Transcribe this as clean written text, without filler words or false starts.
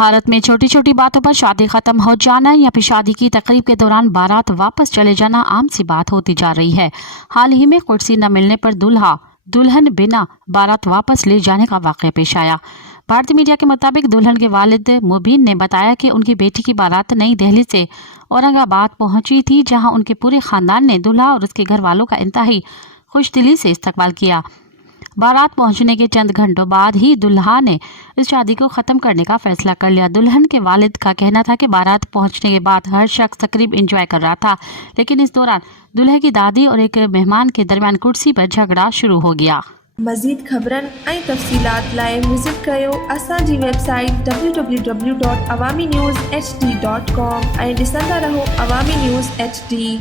भारत में छोटी छोटी बातों पर शादी खत्म हो जाना या फिर शादी की तकरीब के दौरान बारात वापस चले जाना आम सी बात होती जा रही है। हाल ही में कुर्सी न मिलने पर दूल्हा दुल्हन बिना बारात वापस ले जाने का वाक़या पेश आया। भारतीय मीडिया के मुताबिक दुल्हन के वालिद मुबीन ने बताया कि उनकी बेटी की बारात नई दिल्ली से औरंगाबाद पहुंची थी, जहां उनके पूरे खानदान ने दुल्हा और उसके घर वालों का इंतहाई खुशदिली से इस्तकबाल किया। बारात पहुंचने के चंद घंटों बाद ही दुल्हा ने इस शादी को ख़त्म करने का फैसला कर लिया। दुल्हन के वालिद का कहना था कि बारात पहुंचने के बाद हर शख्स तकरीब एंजॉय कर रहा था, लेकिन इस दौरान दुल्हे की दादी और एक मेहमान के दरमियान कुर्सी पर झगड़ा शुरू हो गया। मज़ीद ख़बरनि ऐं तफ़सीलात लाइ विज़िट कयो असांजी वेबसाइट www.awamiNewsHD.com ऐं ॾिसंदा रहो अवामी न्यूज़ HD।